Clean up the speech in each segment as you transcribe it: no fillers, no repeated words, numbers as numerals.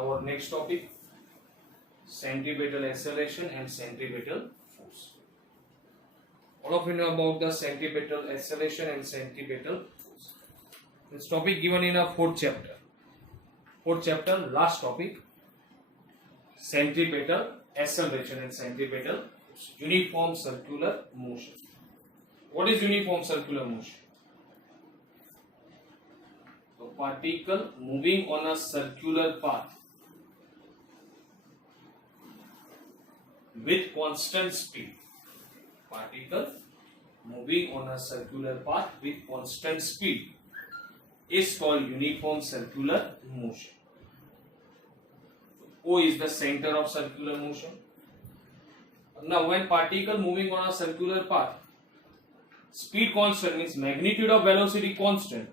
Now our next topic, centripetal acceleration and centripetal force. All of you know about the centripetal acceleration and centripetal force. This topic given in a fourth chapter. Fourth chapter, last topic, centripetal acceleration and centripetal force. Uniform circular motion. What is uniform circular motion? A particle moving on a circular path with constant speed. Particle moving on a circular path with constant speed is called uniform circular motion. O is the center of circular motion. Now, when particle moving on a circular path, speed constant means magnitude of velocity constant,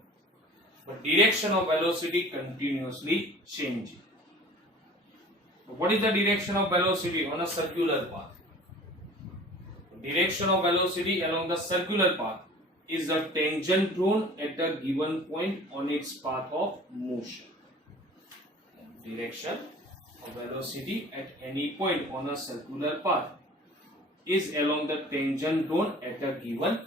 but direction of velocity continuously changing. What is the direction of velocity on a circular path? Direction of velocity along the circular path is the tangent drawn at a given point on its path of motion. Direction of velocity at any point on a circular path is along the tangent drawn at a given point.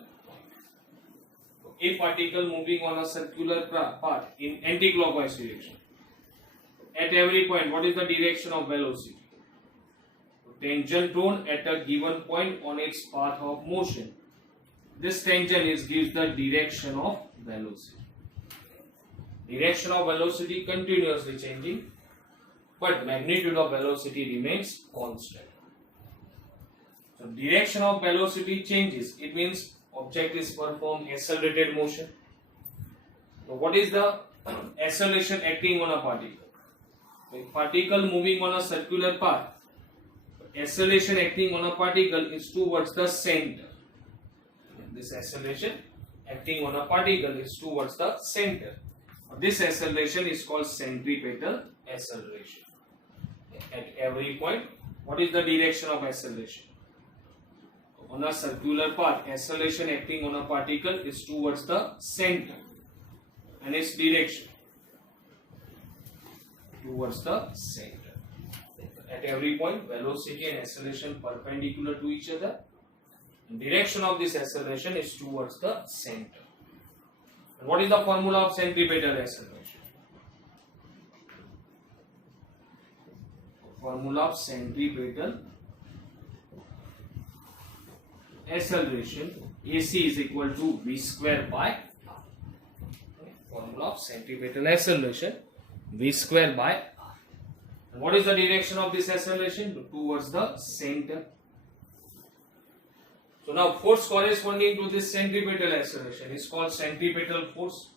A particle moving on a circular path in anti-clockwise direction. At every point, what is the direction of velocity? Tangent drawn at a given point on its path of motion. This tangent gives the direction of velocity. Direction of velocity continuously changing, but magnitude of velocity remains constant. So direction of velocity changes. It means object is performing accelerated motion. So what is the acceleration acting on a particle? A particle moving on a circular path, acceleration acting on a particle is towards the center. This acceleration acting on a particle is towards the center. This acceleration is called centripetal acceleration. At every point, what is the direction of acceleration? On a circular path, acceleration acting on a particle is towards the center and its direction towards the center. At every point, velocity and acceleration perpendicular to each other. Direction of this acceleration is towards the center. And what is the formula of centripetal acceleration? Formula of centripetal acceleration, AC is equal to V square by R. Formula of centripetal acceleration, V square by R. And what is the direction of this acceleration? Towards the center. So now force corresponding to this centripetal acceleration is called centripetal force.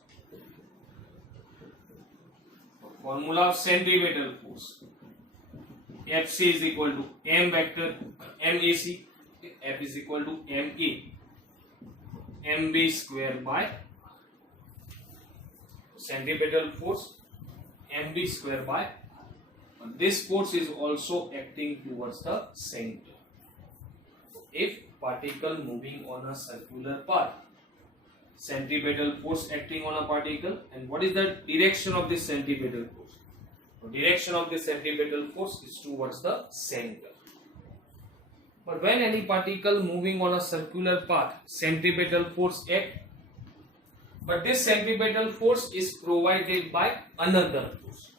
Formula of centripetal force, Fc is equal to m vector mac, F is equal to ma, mv square by centripetal force, mv square by. This force is also acting towards the center. If particle moving on a circular path, centripetal force acting on a particle, and what is the direction of this centripetal force? The direction of this centripetal force is towards the center. But when any particle moving on a circular path, centripetal force acts, but this centripetal force is provided by another force.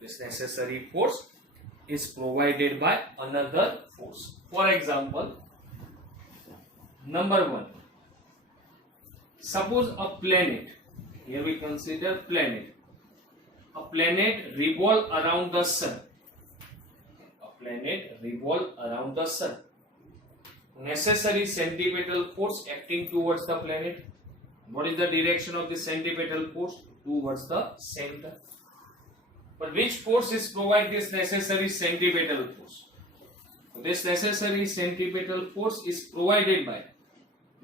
This necessary force is provided by another force. For example, number 1, suppose a planet, here we consider planet, a planet revolve around the sun. A planet revolve around the sun. Necessary centripetal force acting towards the planet. What is the direction of the centripetal force? Towards the center. But which force is provide this necessary centripetal force? This necessary centripetal force is provided by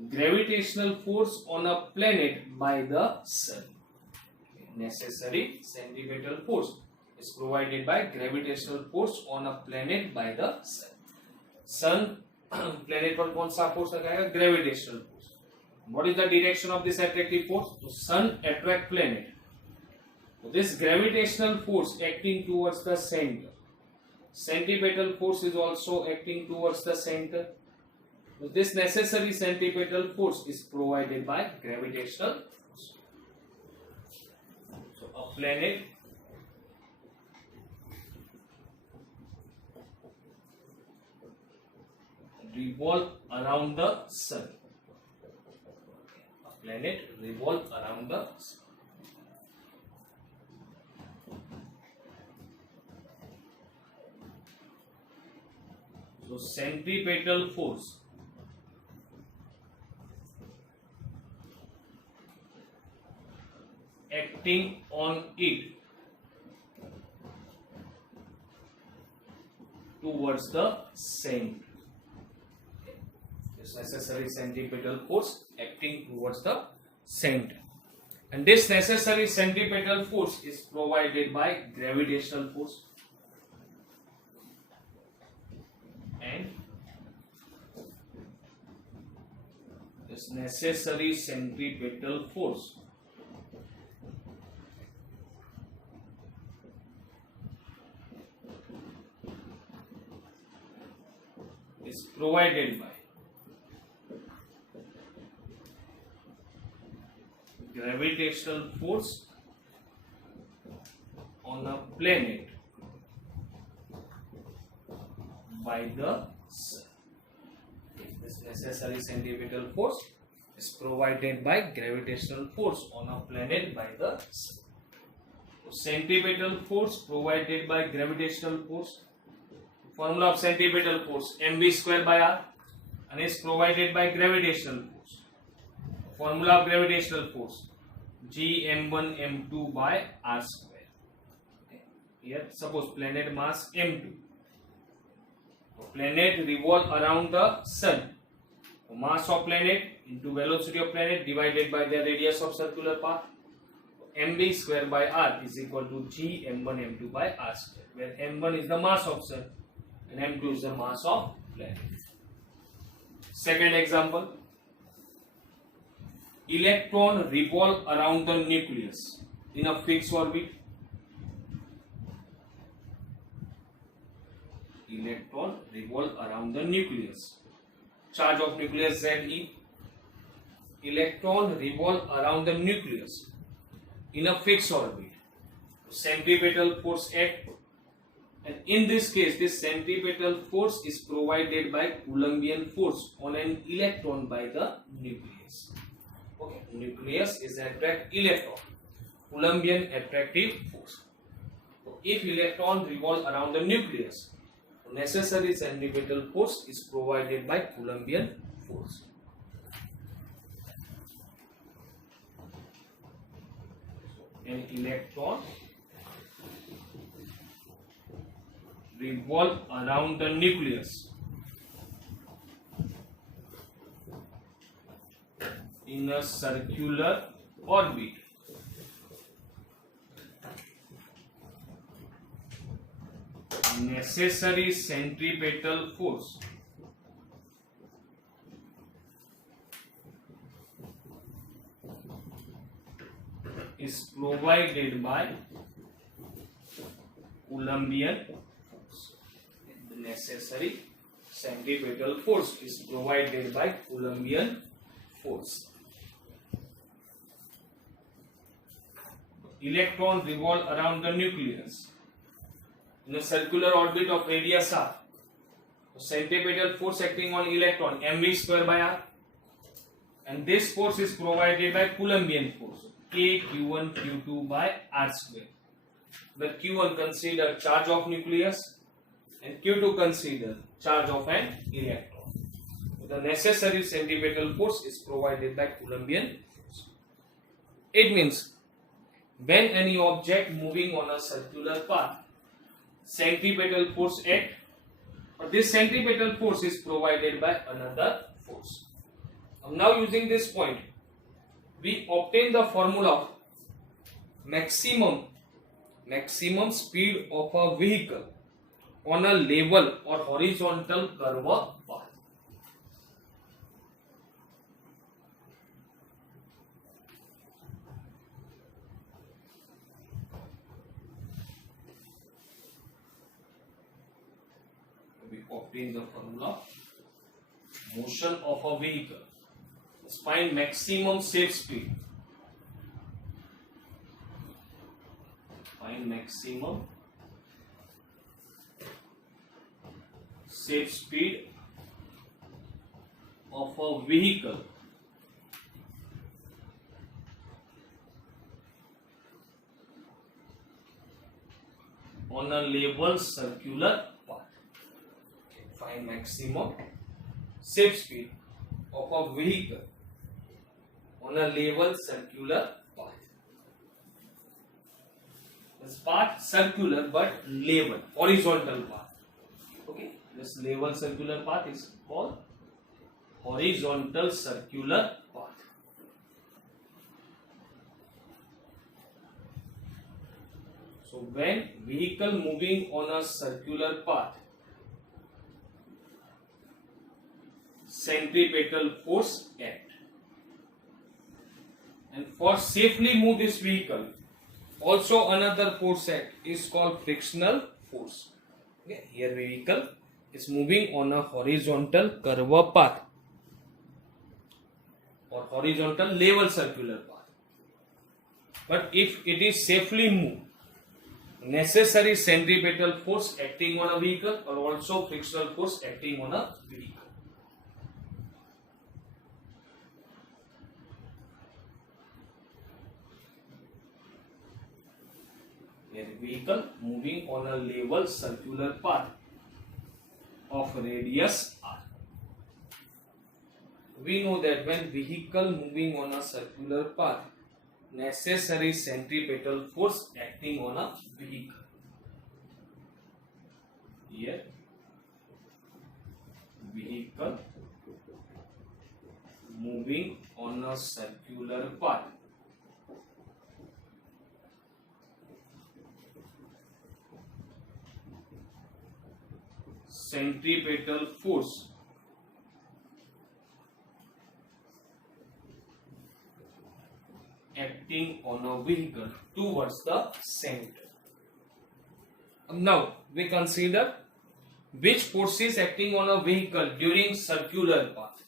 gravitational force on a planet by the sun. Necessary centripetal force is provided by gravitational force on a planet by the sun. Sun planet पर कौन सा force लगाएगा? Gravitational force. What is the direction of this attractive force? So sun attract planet. This gravitational force acting towards the center. Centripetal force is also acting towards the center. This necessary centripetal force is provided by gravitational force. So a planet revolve around the sun. A planet revolve around the sun. So centripetal force acting on it towards the center. This necessary centripetal force acting towards the center. And this necessary centripetal force is provided by gravitational force. And this necessary centripetal force is provided by gravitational force on a planet by the sun. This necessary centripetal force is provided by gravitational force on a planet by the sun. So centripetal force provided by gravitational force. Formula of centripetal force mv square by r, and is provided by gravitational force. Formula of gravitational force g m1 m2 by r square. Okay. Here suppose planet mass m2. Planet revolve around the sun. Mass of planet into velocity of planet divided by the radius of circular path. mv square by r is equal to g m1 m2 by r square, where m1 is the mass of sun and m2 is the mass of planet. Second example. Electron revolve around the nucleus in a fixed orbit. Electron revolve around the nucleus. Charge of nucleus Ze. Electron revolve around the nucleus in a fixed orbit. Centripetal force act, and in this case this centripetal force is provided by Coulombian force on an electron by the nucleus. Okay, nucleus is attract electron. Coulombian attractive force. So if electron revolve around the nucleus, necessary centripetal force is provided by Coulombian force. An electron revolve around the nucleus in a circular orbit. Necessary centripetal force is provided by Coulombian force. The necessary centripetal force is provided by Coulombian force. Electron revolve around the nucleus in a circular orbit of radius r. Centripetal force acting on electron mv square by r, and this force is provided by Coulombian force k q1 q2 by r square, where q1 consider charge of nucleus and q2 consider charge of an electron. The necessary centripetal force is provided by Coulombian force. It means when any object moving on a circular path, centripetal force act, but this centripetal force is provided by another force. Now using this point, we obtain the formula of maximum speed of a vehicle on a level or horizontal curve path. obtain the formula. Motion of a vehicle. Let's find maximum safe speed. Find maximum safe speed of a vehicle on a level circular path. Find maximum safe speed of a vehicle on a level circular path. This path circular but level, horizontal path. Okay, this level circular path is called horizontal circular path. So when vehicle moving on a circular path, centripetal force act, and for safely move this vehicle, also another force act is called frictional force. Okay, here vehicle is moving on a horizontal curve path or horizontal level circular path. But if it is safely moved, necessary centripetal force acting on a vehicle or also frictional force acting on a vehicle. A vehicle moving on a level circular path of radius r. We know that when vehicle moving on a circular path, necessary centripetal force acting on a vehicle. Here, vehicle moving on a circular path. Centripetal force acting on a vehicle towards the center. Now we consider which forces acting on a vehicle during circular path.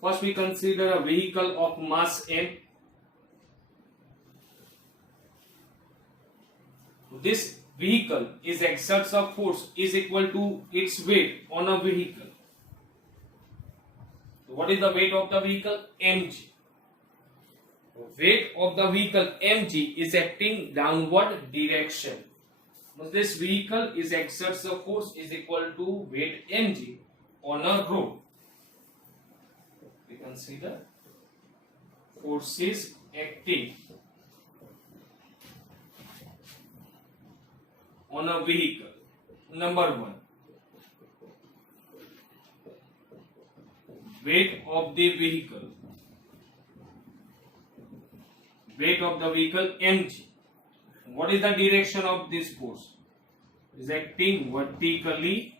First we consider a vehicle of mass m. This vehicle is exerts a force is equal to its weight on a vehicle. So what is the weight of the vehicle? Mg. Weight of the vehicle mg is acting downward direction. This vehicle is exerts a force is equal to weight mg on a road. We consider forces acting on a vehicle. Number 1, weight of the vehicle. Weight of the vehicle mg. What is the direction of this force? It is acting vertically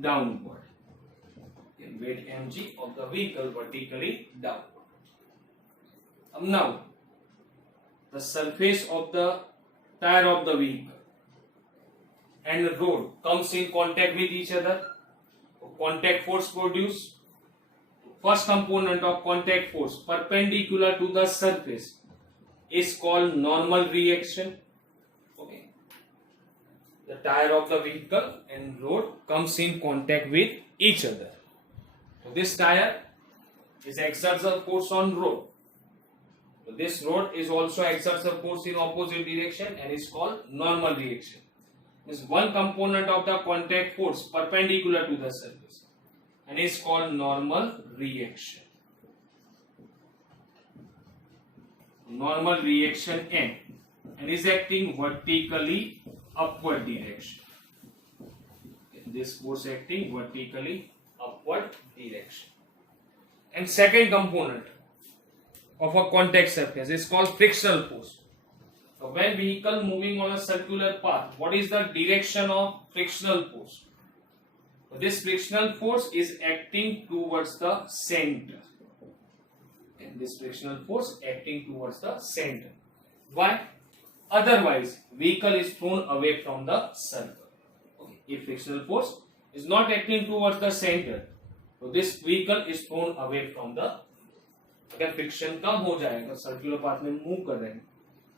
downward. Weight mg of the vehicle vertically downward. Now, the surface of the tire of the vehicle and the road comes in contact with each other. Contact force produced. First component of contact force perpendicular to the surface is called normal reaction. Okay. The tire of the vehicle and road comes in contact with each other. So this tire is exerts a force on road. So this road is also exerts a force in opposite direction and is called normal reaction. This one component of the contact force perpendicular to the surface and is called normal reaction. Normal reaction N and is acting vertically upward direction. This force acting vertically upward direction. And second component of a contact surface is called frictional force. So when vehicle moving on a circular path, what is the direction of frictional force? So this frictional force is acting towards the center. And this frictional force acting towards the center. Why? Otherwise, vehicle is thrown away from the circle. Okay. if frictional force is not acting towards the center, so this vehicle is thrown away from the, अगर friction कम हो जाएगा, circular path में move कर रहे हैं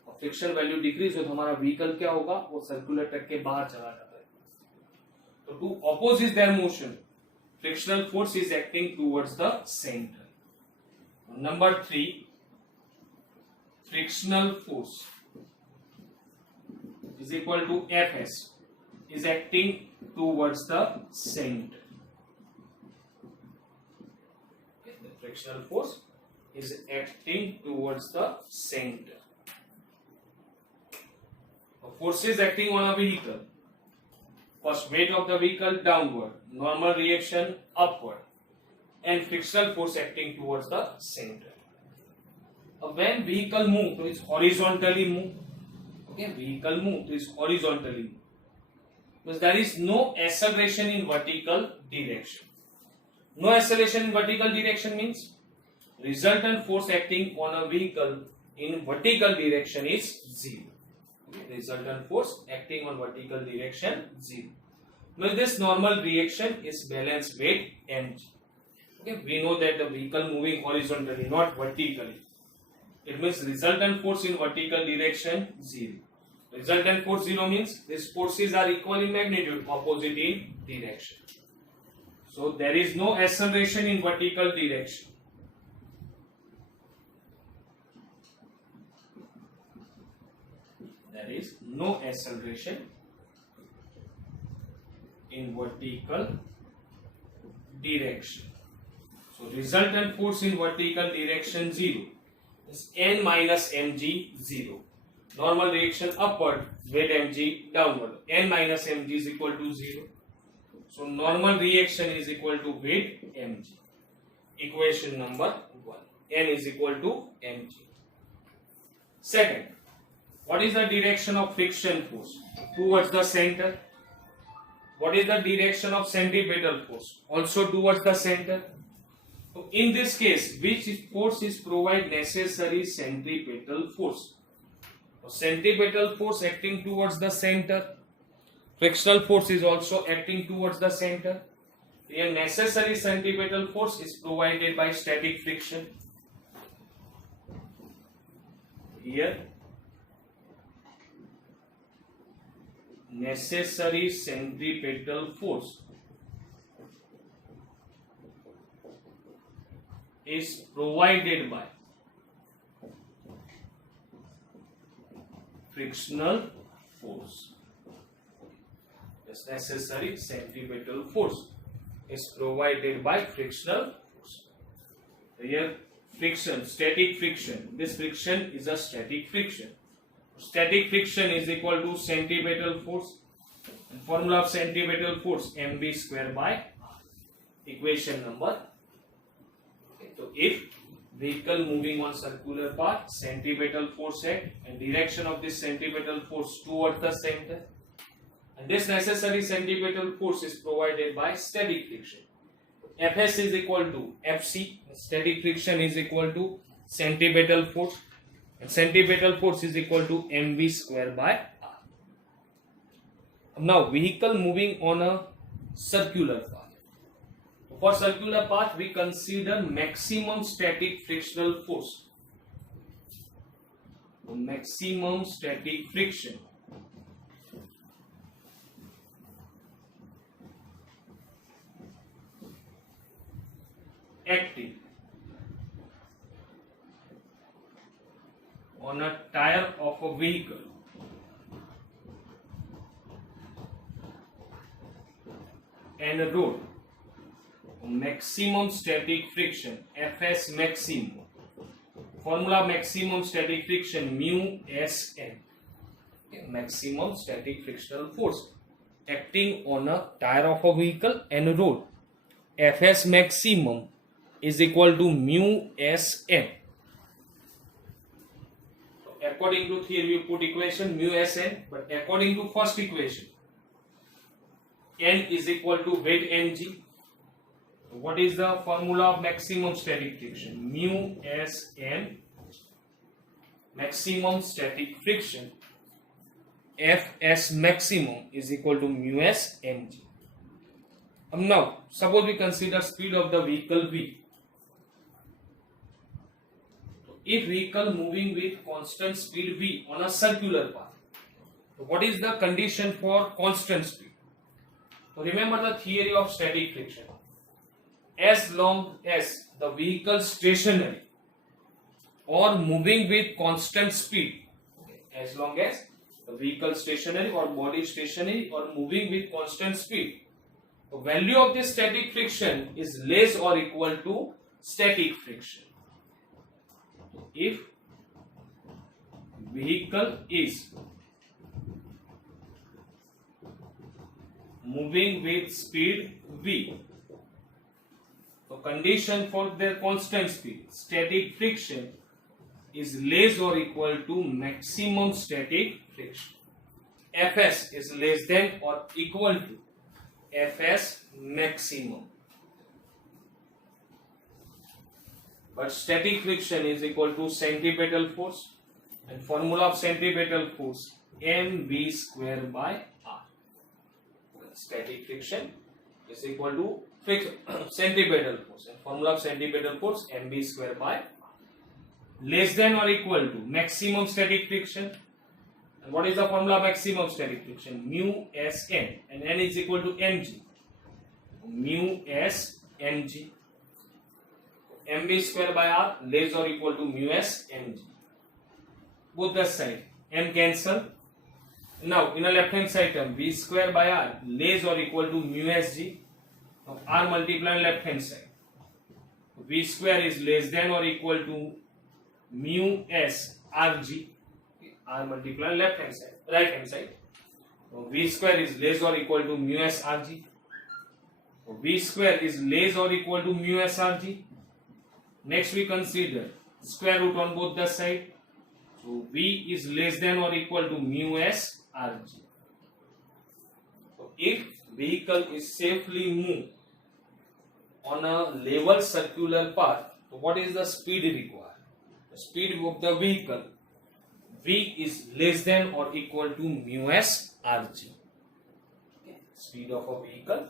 और friction value decrease हो तो हमारा व्हीकल क्या होगा, वो सर्कुलर ट्रैक के बाहर चला जाता है. तो to oppose is their motion, frictional force is acting towards the centre. Number 3, frictional force is equal to Fs is acting towards the center. The frictional force is acting towards the center. A force is acting on a vehicle. First, weight of the vehicle downward, normal reaction upward, and frictional force acting towards the center. When vehicle move, so it's horizontally move. Okay, vehicle move, so it's horizontally move. Because there is no acceleration in vertical direction. No acceleration in vertical direction means resultant force acting on a vehicle in vertical direction is 0. Okay, resultant force acting on vertical direction 0. Now this normal reaction is balance weight mg. Okay, we know that the vehicle moving horizontally, not vertically. It means resultant force in vertical direction 0. Resultant force 0 means these forces are equal in magnitude, opposite in direction. So there is no acceleration in vertical direction. There is no acceleration in vertical direction. So resultant force in vertical direction 0 is n minus mg 0. Normal reaction upward, weight mg downward. N minus mg is equal to 0. So normal reaction is equal to weight mg. Equation number 1. N is equal to mg. Second, what is the direction of friction force? Towards the center. What is the direction of centripetal force? Also towards the center. So in this case, which force is provide necessary centripetal force? So centripetal force acting towards the center. Frictional force is also acting towards the center. Here necessary centripetal force is provided by static friction. Here necessary centripetal force is provided by frictional force. This necessary centripetal force is provided by frictional force. Here friction, static friction. This friction is a static friction. Static friction is equal to centripetal force. And formula of centripetal force mv square by r. Equation number. Okay, so if vehicle moving on circular path, centripetal force act and direction of this centripetal force towards the center, and this necessary centripetal force is provided by static friction. Fs is equal to Fc. Static friction is equal to centripetal force. And centripetal force is equal to mv square by r. Now vehicle moving on a circular path. For circular path we consider maximum static frictional force. Maximum static friction acting on a tire of a vehicle and a road. Maximum static friction Fs maximum. Formula maximum static friction mu Sn. Okay, maximum static frictional force acting on a tire of a vehicle and a road. Fs maximum is equal to mu Sn. According to theory, we put equation mu Sn, but according to first equation, n is equal to weight mg. What is the formula of maximum static friction? Mu Sn, maximum static friction Fs maximum is equal to mu s mg. Now suppose we consider speed of the vehicle v. If vehicle moving with constant speed v on a circular path, so what is the condition for constant speed? So remember the theory of static friction. As long as the vehicle stationary or moving with constant speed, as long as the vehicle stationary or body stationary or moving with constant speed, the value of this static friction is less or equal to static friction. If vehicle is moving with speed v, the condition for their constant speed, static friction, is less or equal to maximum static friction. Fs is less than or equal to Fs maximum. But static friction is equal to centripetal force, and formula of centripetal force mv square by r. Static friction is equal to centripetal force, and formula of centripetal force mv square by r. Less than or equal to maximum static friction. And what is the formula of maximum static friction? Mu s n, and n is equal to mg. Mu s mg. mv square by r less or equal to mu s mg. Both the side m cancel. Now in a left hand side term v square by r less or equal to mu sg. Now r multiply on left hand side. V square is less than or equal to mu s rg. R multiply on left hand side, right hand side. So v square is less or equal to mu s rg. So v square is less or equal to mu s rg. Next we consider square root on both the side. So v is less than or equal to mu s rg. So if vehicle is safely moved on a level circular path, so what is the speed required? The speed of the vehicle v is less than or equal to mu s rg. Okay. Speed of a vehicle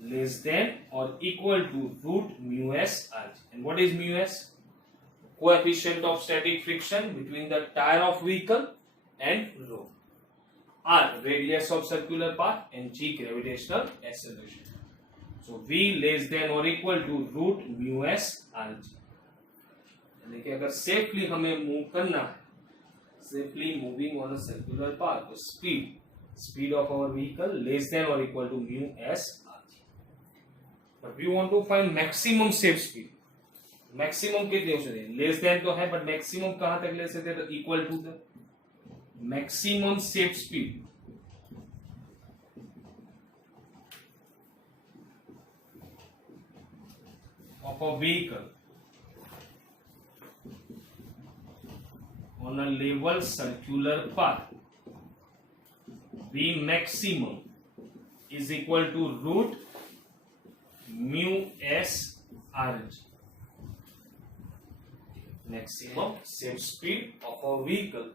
less than or equal to root mu s rg. And what is mu s? Coefficient of static friction between the tire of vehicle and road. R radius of circular path, and g gravitational acceleration. So v less than or equal to root mu s rg. देखिए अगर safely हमें move करना है, safely moving on a circular path, तो speed of our vehicle less than or equal to mu s rg. But we want to find maximum safe speed. Maximum कितने हो सकते हैं? लेस देन तो है, बट मैक्सिमम कहां तक ले सकते हैं? Equal to the maximum safe speed of a vehicle on a level circular path, V maximum is equal to root mu s rg. Maximum safe speed of a vehicle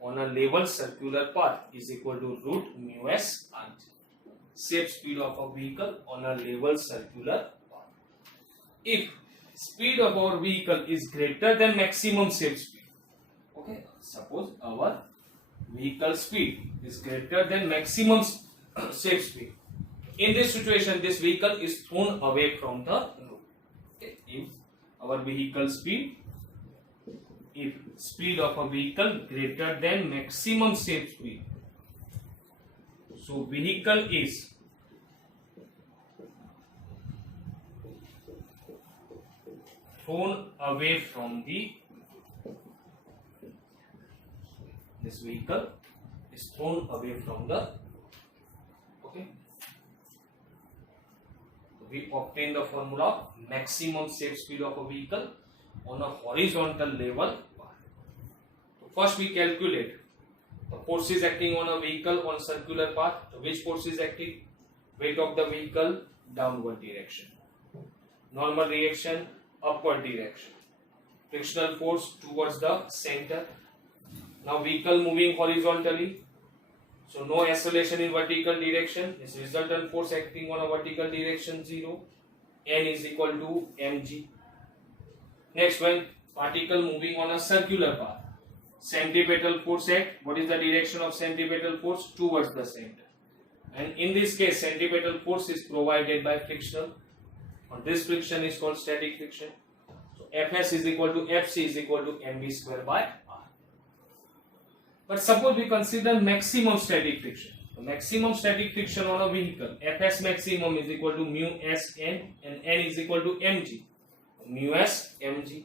on a level circular path is equal to root mu s rg. Safe speed of a vehicle on a level circular path. If speed of our vehicle is greater than maximum safe speed, okay, suppose our vehicle speed is greater than maximum safe speed, in this situation this vehicle is thrown away from the road. Okay. If our vehicle speed, if speed of a vehicle greater than maximum safe speed, so vehicle is thrown away from the, this vehicle is thrown away from the, okay, we obtain the formula of maximum safe speed of a vehicle on a horizontal level path. So first we calculate the forces acting on a vehicle on circular path. So which force is acting? Weight of the vehicle, downward direction. Normal reaction, upward direction. Frictional force towards the center. Now vehicle moving horizontally. So no acceleration in vertical direction. Its resultant force acting on a vertical direction 0. N is equal to mg. Next one, particle moving on a circular path. Centripetal force act. What is the direction of centripetal force? Towards the center. And in this case, centripetal force is provided by frictional. And this friction is called static friction. So Fs is equal to Fc is equal to mv square by r. But suppose we consider maximum static friction. The maximum static friction on a vehicle, Fs maximum is equal to mu s n and n is equal to mg. Mu s mg.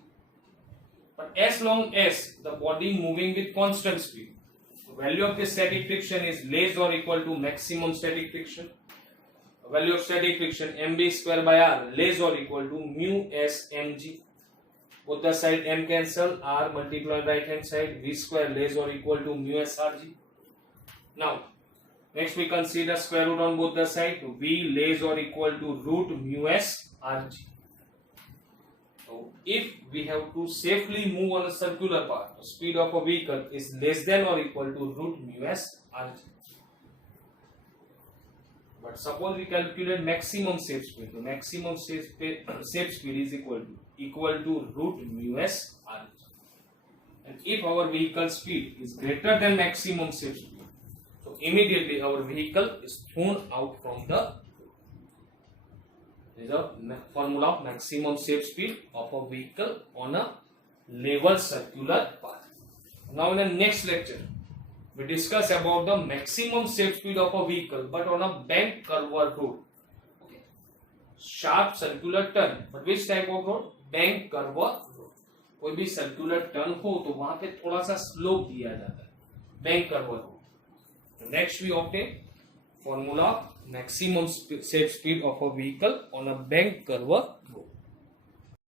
But as long as the body moving with constant speed, the value of the static friction is less or equal to maximum static friction. The value of static friction mv square by r less or equal to mu s mg. Both the side m cancel, r multiply right hand side, v square less or equal to mu s rg. Now, next we consider square root on both the side. So v less or equal to root mu s rg. So if we have to safely move on a circular path, the speed of a vehicle is less than or equal to root mu s rg. But suppose we calculate maximum safe speed. The maximum safe speed is equal to root mu s rg. And if our vehicle speed is greater than maximum safe speed, so immediately our vehicle is thrown out from the formula of maximum safe speed of a vehicle on a level circular path. Now in the next lecture, we discuss about the maximum safe speed of a vehicle but on a bank curve road. Okay. Sharp circular turn, but which type of road? Bank curve road. कोई भी circular turn हो तो वहां पे थोड़ा सा slope दिया जाता है, bank curve road. Next we obtain formula maximum safe speed of a vehicle on a bank curve